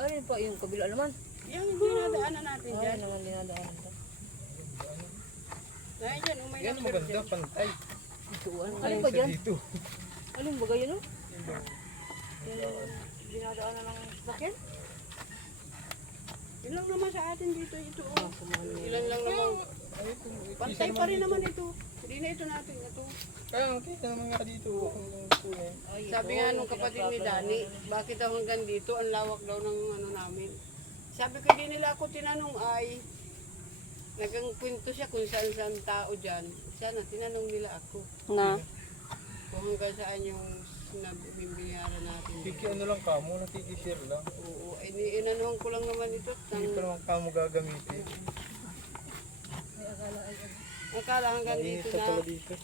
Ano pa yung kabila naman? Yung dinadaanan natin Ay, dyan. naman dinadaanan to. Dahil dyan, umay Yan number maganda, dyan. pantay. Ituan. Alin ba Sa dyan? dito. Alin ba ganyan, no? Yung dinadaanan ng sakyan? Yun lang naman sa atin dito ito. Ah, Oh. kumano. Ilan lang naman. Ay, kung Pantay pa rin naman ito. Hindi na ito natin. Ito. Kaya kita naman nga dito. Ang kunin. Ay, Sabi ito, nga yung nung kapatid ni pinagpaplano Dani, namin. bakit daw hanggang dito, ang lawak daw ng ano namin. Sabi ko, di nila ako tinanong ay, nagkwento siya kung saan tao dyan. Sana, tinanong nila ako Na. kung hanggang saan yung bimbiyaran natin. Kiki ano lang kamo, nakikishare lang. Oo, ay inanuhan ko lang naman ito. Hindi pa naman kamo gagamitin. Akala hanggang Mainit dito na na. pala dito.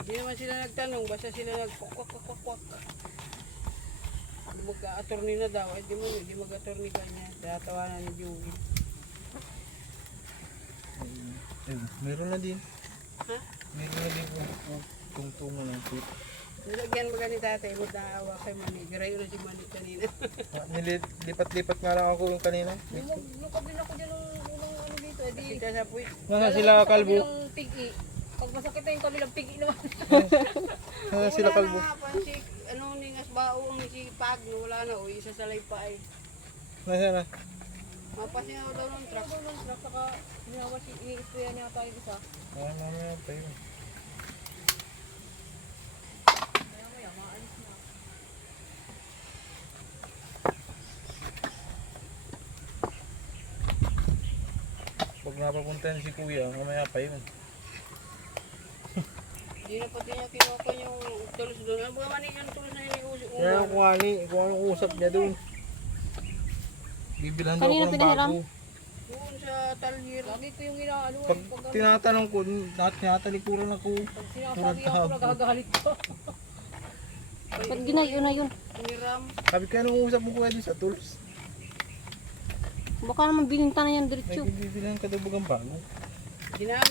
Hindi naman sila nagtanong, basta sila nagkwak-kwak-kwak. Mag-attorney na daw, ay di mo hindi mag-attorney ka niya. Tatawanan ni Joey. Ayun, meron na din. Ha? Meron na din kung tungtungan ng tip. Nilagyan mo ganit tatay mo naawa kay Manig. Garayo na si Manig kanina. Lipat-lipat nga lang ako yung kanina. Lukab din ako dyan nung ano dito. Eh, di, Kita sa puwit. Nasa sila kalbo. kabilang pigi. Pag masakit na yung kabilang pigi naman. Nasa sila kalbo. Wala na nga, si, ano, ningas baong si Pagno, wala na, o isa sa pa ay. Nasa na? Mapasin ako daw ng truck. Truck saka ini-sprayan niya tayo isa. Mamaya pa yun. Kaya maya, maalis na. Pag napapuntahan si kuya, mamaya pa yun. Hindi na pati niya kinuha yung tulos doon. Ano ba Manig yung tulos na iniusip? Kaya kung anong usap niya doon. Bibilan daw Kanino ako ng pinahiram? bago. Doon sa talyer. Lagi ko yung inaano. Pag tinatanong ko, tinatalikuran ako. Pag sinasabi ako, nagagalit ko. Pag ginayo na yun. Umiram. Sabi ko, anong usap mo kuya doon sa tools? Baka naman bininta na yan diretso. Nagbibilan ka daw bagang bago.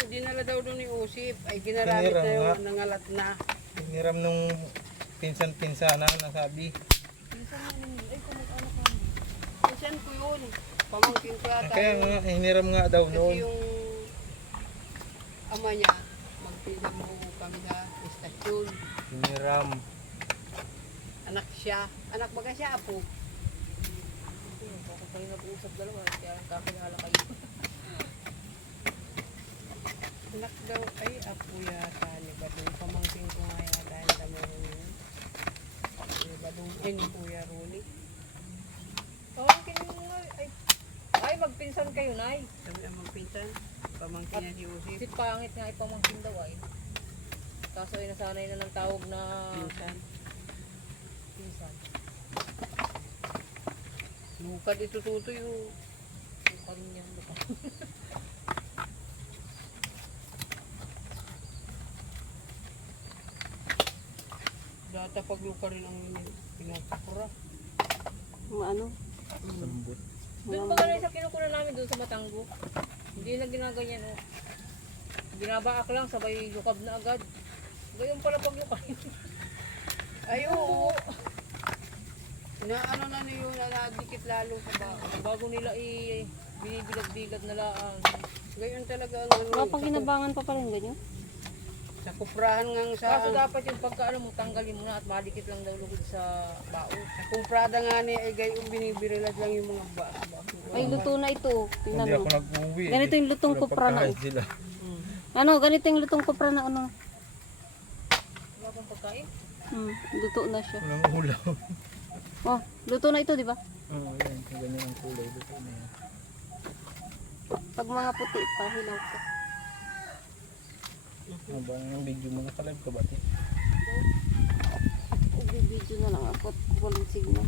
Dinala daw doon ni Usip. Ay ginaramit Piniram na nga. yung nangalat na. Hiniram nung pinsan-pinsana na sabi. Minsan nga naman, ay kumag-anak ka. Minsan ko yun. Pamangkin ko yata. Kaya nga, hiniram nga daw Kasi noon. yung ama niya, magpinam mo kami sa istasyon. Hiniram. Anak siya. Anak baga siya, apo. Bakit kayo nag-uusap dalawa? Kaya kakilala kayo. Anak daw, ay apo yata ni Badong. Pamangkin ko nga yata yung tamang yun. Ni Badong, ay ni Kuya Ruli. Pamangkin nga, ay magpinsan kayo, Nay. Sabi ang magpinsan, pamangkin niya si Usip. Si pangit nga ipamangkin daw ay. Kaso ay nasanay na ng tawag na Pinsan. pinsan. Lukad ito tuto yung Yung pa rin yan. Lupa. data pagluka rin ang pinagkakura. Ano? Lambot. Doon ba ganun sa kinukuna namin doon sa Matanggo? Hindi na ginaganyan, oh. Binabaak lang, sabay lukab na agad. Gayon pala pag lukab. Ay, oo. Inaano na niyo na nadikit lalo sa bao. Bago nila binibilad-bilad na laan. Gayon talaga ang ano. Mapaginabangan pa pala yung ganyan. Sa kuprahan ngang sa... Kaso dapat yung pagkaano mo, tanggalin mo na at malikit lang daw lugod sa bao. Sa kumprada nga niya ay gayon binibirilat lang yung mga ba. Ay, luto na ito. Tingnan Hindi mo. ako nag-uwi. Ganito yung lutong Wala kupra na. pagkain sila. Ano, ganito yung lutong kupra na ano. Wala pang pagkain. Luto na siya. Walang ulam. Oh, luto na ito, di ba? Oo, yan. Ganyan ang kulay. Dito na yan. Pag mga puti pa, hilaw ko. Ano ba yung video mo? Nakalive ka ba? Video na lang ako. Walang signal.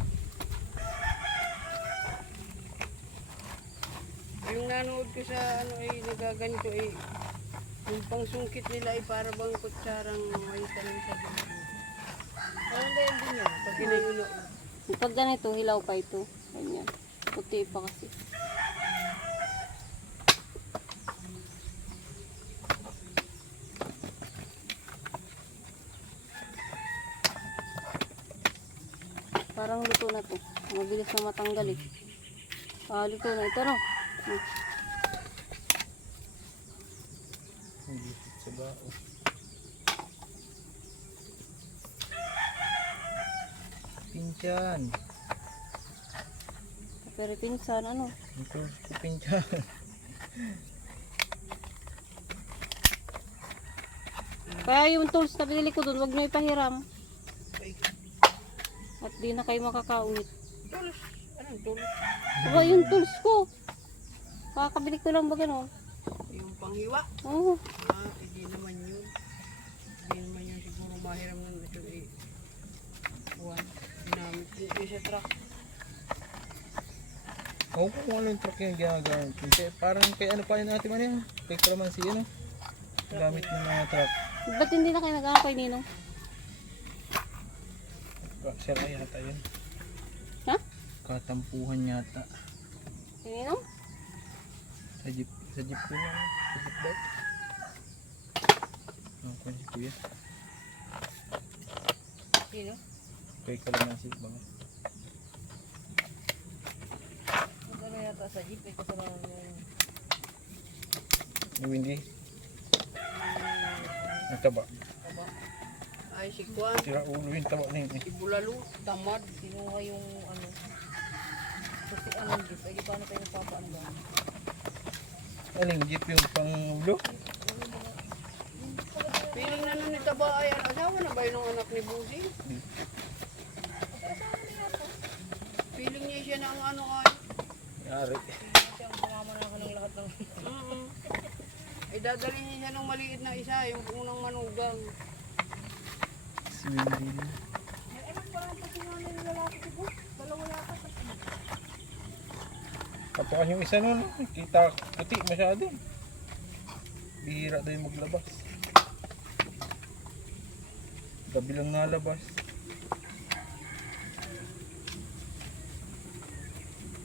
Yung nanood ko sa ano ay nagaganito ay yung pangsungkit nila ay para bang kutsarang may tanim sa dulo. Ano ganyan din yun? Pag ginayuno. Pag ganito, hilaw pa ito. Ganyan. Puti pa kasi. Parang luto na to. Mabilis na matanggal eh. Luto na. Ito no. Hindi sa bao. Pinsan. Pero pinsan, ano? Ang tools ko pinsan. Kaya yung tools na binili ko dun, wag nyo ipahiram. Ay, At di na kayo makakaulit. tools. Anong tools? Aba, yung tools ko. Kakabili ko lang ba gano'n? Yung panghiwa. Oo. Hindi naman yun. Hindi naman yun siguro mahiram ng ito eh. Buwan. Ginamit ko yung sa truck. Oo, kung ano yung truck yung ginagamit. Kasi parang kay ano pa yun natin man yan. Kay Kalamansi yun. Gamit ng mga truck. Ba't hindi na kayo nag-ano kay Ninong? Sira yata yun. Ha? Katampuhan yata. Kay Ninong? Sa jeep ko na. Sa jeep daw. Ang kwan si kuya. Sino? Kay Kalamansi ba nga? Ano yata sa jeep eh, kasama yung... Yung hindi. Ang taba. Aba, Ay, si Kwan. Sira ulo yung taba na yun eh. Si Bulalo. Tamad. kinuha yung ano. Kasi anong jeep, ay di paano tayo nagpapaan ba? Aling jeep yung pang ulo? Piling na nun ni Taba ay asawa na ba yun ang anak ni Busi? Piling niya siya na ang ano ay. Yari. Kasi ang pumamanakan ng lahat ng... Ay dadalhin niya siya ng maliit na isa, yung unang manugang. Si Windy. Kapukan yung isa nun. Kita puti masyado. Bihira daw yung maglabas. Gabi lang nalabas.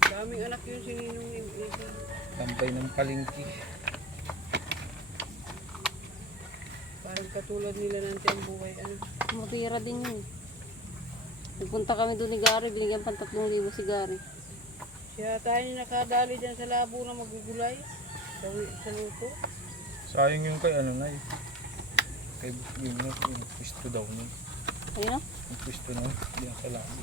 Daming anak yun si Ninong yung isa. Tambay ng palengke. Parang katulad nila ng Tembuhay. Ano? Matira din yun. Nagpunta kami doon ni Gary, binigyan pang 3,000 si Gary. Kaya tayo nakadali dyan sa labo na magugulay. Sa luto. Sayang yung kay ano na kay yung pwesto daw niya. Ayun no? Yung pwesto na hindi ang salabi.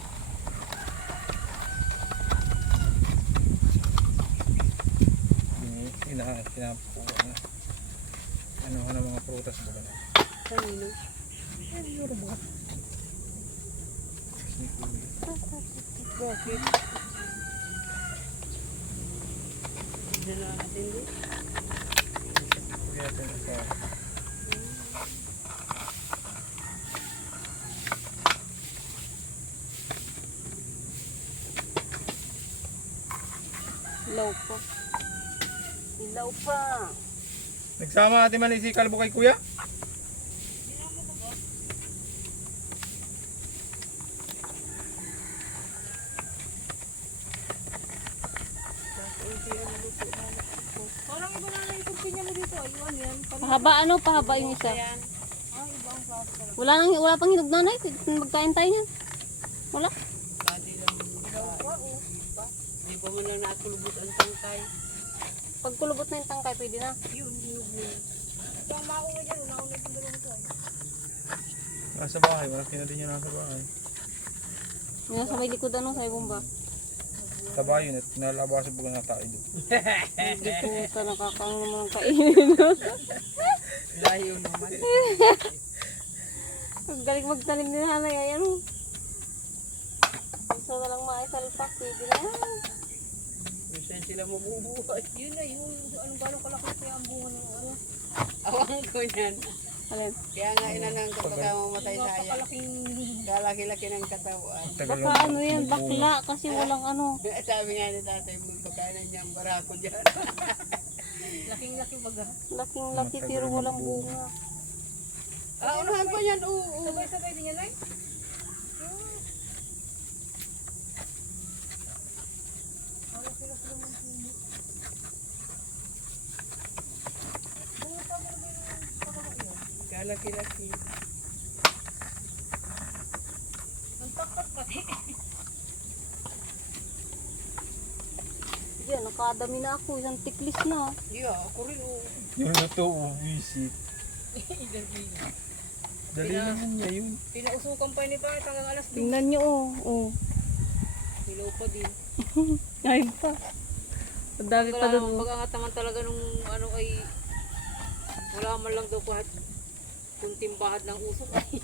Pinapukuha na. Ano ka ng mga prutas ba na? Kanino? Ni Kuya. Bakit? Hindi na natin din. Kuya ito na pa. Ilaw pa. Ilaw pa. Nagsama natin man si Kalbo kay Kuya? Parang iba na lang yung kumpanya mo dito. Ayun yan. Pahaba ano? Pahaba yung isa. Ayan. Wala pang hinog nanay. Magkain tayo niyan. Wala. Dati lang. Hindi pa man lang natulubot ang tangkay. Pag kulubot na yung tangkay, pwede na. Yun, yun. Ito ang mauna dyan. Unauna yung dalawang ito. Nasa bahay, malaki na din yun nasa bahay. Yung sa may likod ano, sa ibong ba? Taba yun at nalabas sa buga na tayo doon. Hindi po sa nakakaano naman ang kainin. Layo naman. Ang galing magtanim ni nanay. Ay ano. Gusto na lang maisalpak, pwede na yan. Minsan sila mabubuhay. Yun na yung anong gano'ng kalaki kaya ang bunga ng ano. Awang ko yan. Alin? Kaya nga inanang kapag mamatay sa ayan. Napakalaking... Kalaki-laki ng katawan. Tagal Baka ano yan, bakla kasi walang ano. Sabi nga ni tatay, magpakain niya ang barako dyan. Laking-laki baga. Laking-laki pero walang bunga. Unahan pa yan, oo. Sabay-sabay din yan ay. Kalaki-laki. Ang takot pati. yan. Nakadami na ako. Isang tiklis na. Yeah, ako rin oh. Yung totoo, visit. Dali Pina- naman niya yun. Pinausukan pa ni Pangit hanggang alas 2. Tingnan nyo, oh. Oh. Hilaw pa din. Ayun pa. Ang dami pa doon. Pag-angat naman talaga nung ano ay wala man lang daw kahit kunting bahad ng usok ay